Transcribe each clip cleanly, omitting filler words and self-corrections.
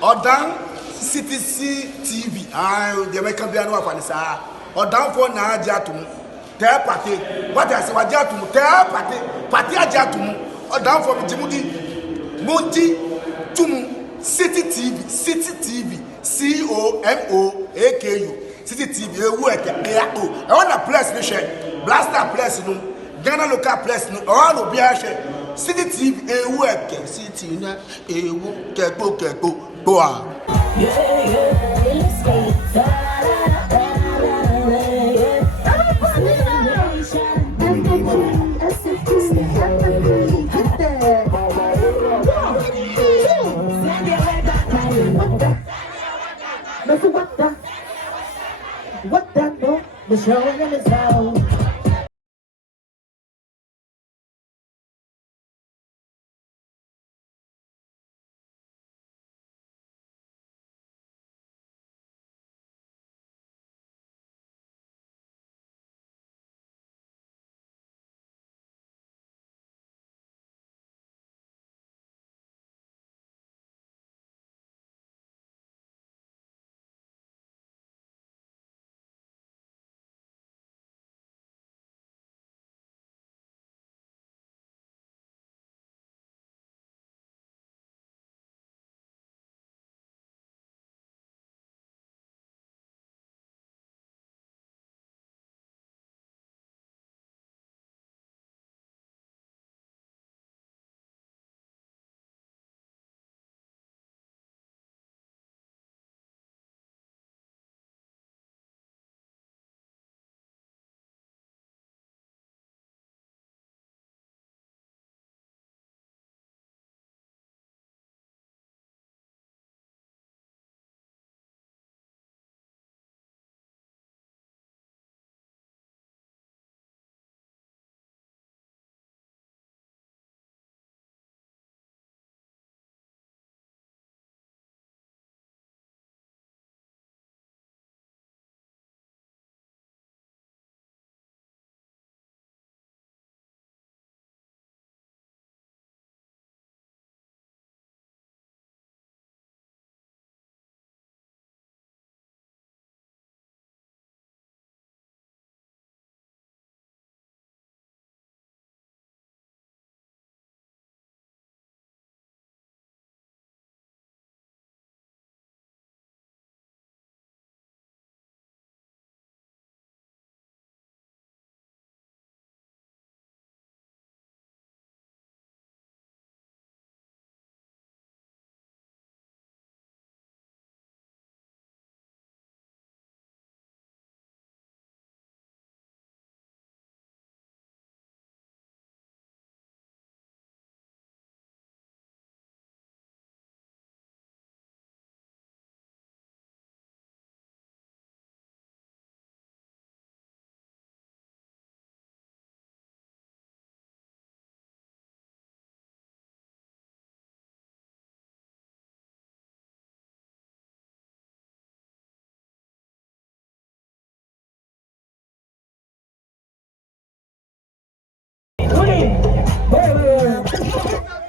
Odan CTC TV. The American piano of Anissa. Odan for na Jatum. Tell party. What I say, what Jatum? Tell party Jatum. Odan for Jimudi. Monty Tum. City TV. COMOAKU. City TV. I want a place, Blaster place, no. Ghana local place, no. All of Biashe. City TV, City, Keko, Boa. What that no? The show is out.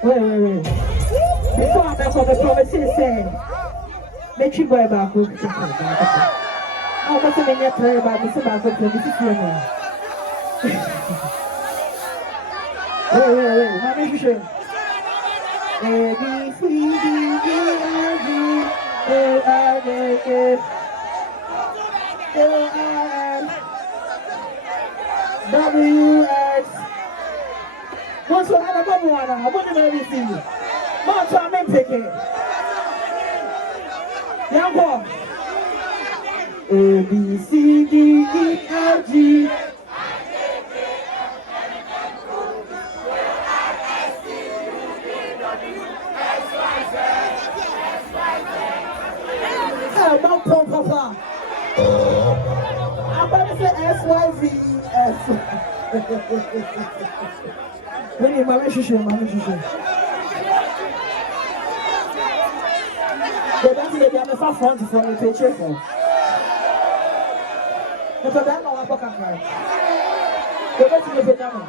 Wait. Before I make up the promises, make you go back. I'm not going to tell you about this about the promises. Wait. My name is Shane. A, B, C, D, E, F, G, H, I, J, K, L, I, W, X. What's what I'm going to I want to know this. What's what I'm picking? Young boy. A, B, C, D, E, F, G. Don't call Papa. I'm going to say S-Y-V-E-S. When you manage to show. The best lady I'm a far front from the picture for. If I don't know what I can write. The best lady I'm a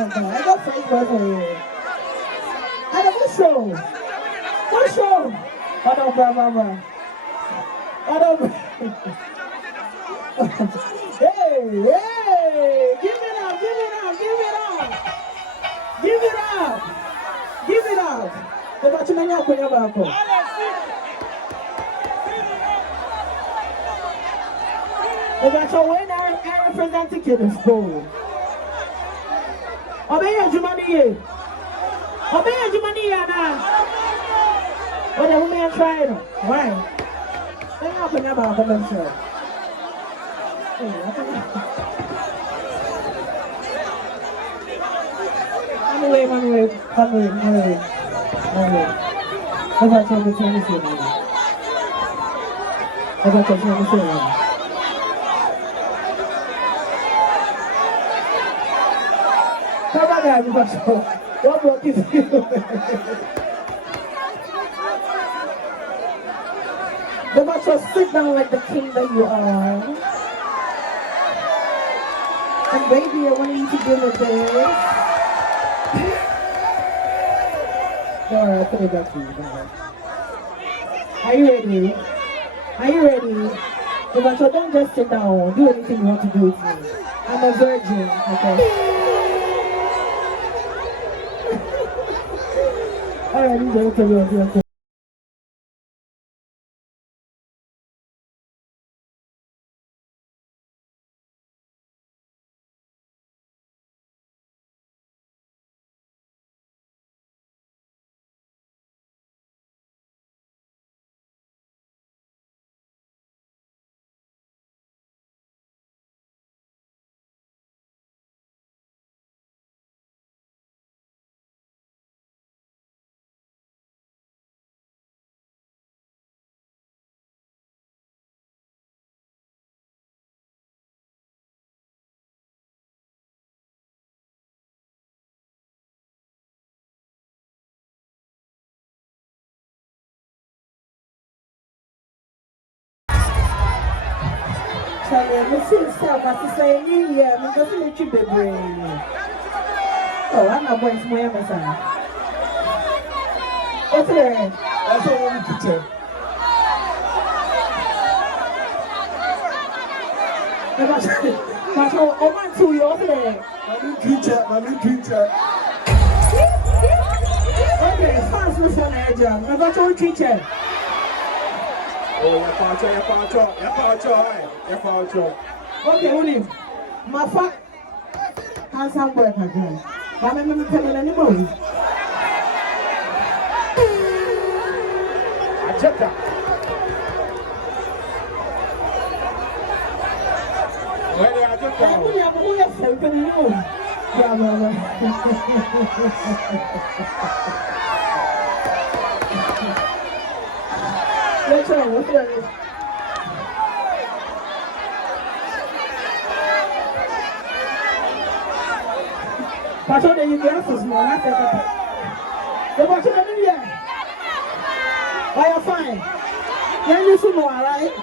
I got friends for you. I don't show. What show? I don't blah. I don't. Hey! Give it up! Give it up! The batman up with your balcony. The batman when I represent the kid is gold. Obey your Jumani. What the woman trying? Why? Hang up in your balcony, sir. Come away. Come on, tell me. What brought you to you? The macho, sit down like the king that you are. And baby, I want you to give it this. Alright, put it back to you. Are you ready? The macho, don't just sit down. Do anything you want to do with me. I'm a virgin, okay? Alright, you don't tell me what you're. Let's see yourself as to say, yeah, I'm going to let you be brave. Oh, I'm not going to my Amazon. What's there? That's all I want to tell. Mas o man to you there. My new teacher. Okay, fans with an edge. I'm not your teacher. Oh, your culture. Okay, William. My fat has some work again. But I'm not telling anybody. I check that. Where do I get that? We are something new. Let's go. But what you get for small, I think the bottom of the year. Why are fine? Then you see more, right?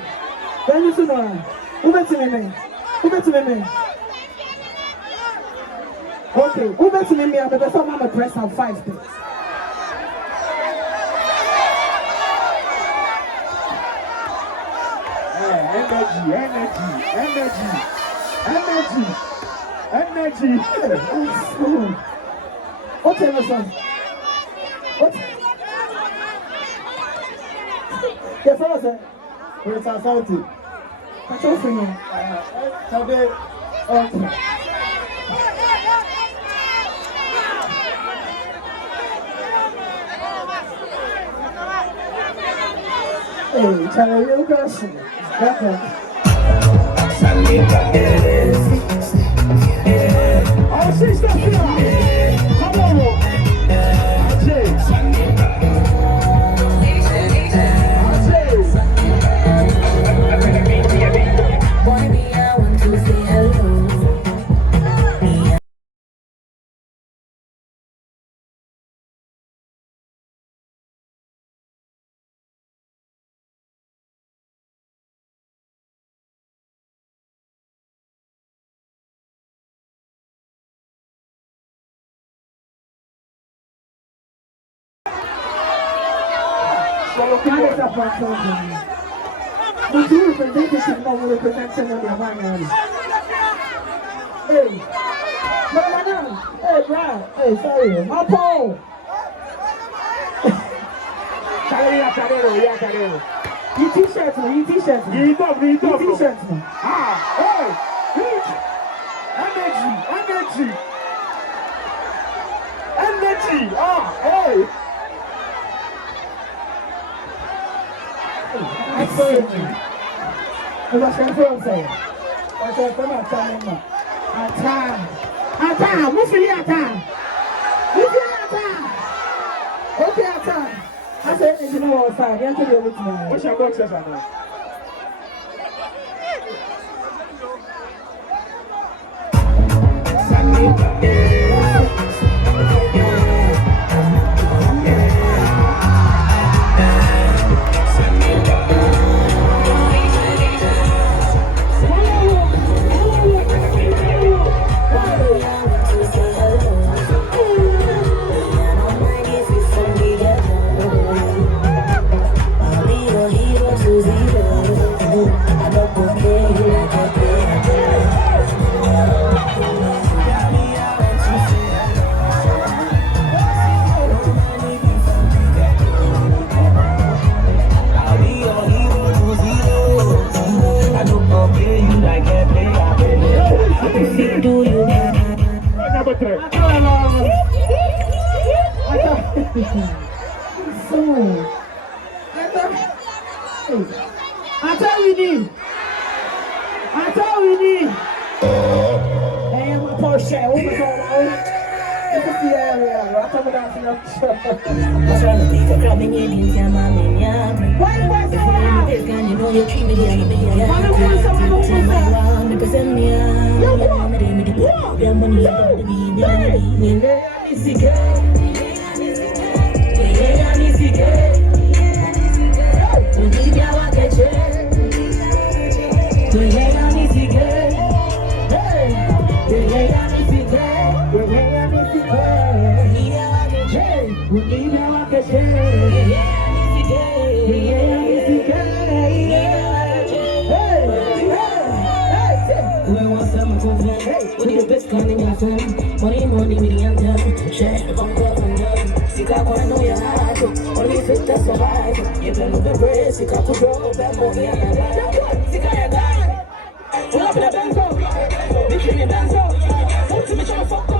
Then you see more. Who bet me? Okay, who bet me? I'm the sum of the press of 5 things. Energy. What's the son? What? Yes, I said. Where's our salty? What's your thing? Okay. Hey, tell you question. Oh, she's not here. Come on, Boy, But you representation more representation on your man. Hey, no, madam. Hey, Brad. Hey, sorry. My Paul. Carrero. You t-shirt, man. You t-shirt. You top. You t-shirt, man. Hey, energy. Hey. Absolutely. I was going to say. I said, come on, attack. What's the attack? Okay, attack. I said, you know what, sir? You're going to be What's your box, sir? I tell you this. Hey, I'm a Porsche. Oh my God. This is the area. I'm talking about the What's wrong with you? For clubbing you, you can't mind me. Why is that so loud? This guy, you know you treat me like me. I'm going to Money, million dollars. Share the bump up and down. Sick up, I know your heart. Only fit that survive. You better be brave. Sick up, grow back money. Sick up, your guy. Pull up in the benzo. Be killing benzo. Ultimate, fuck up.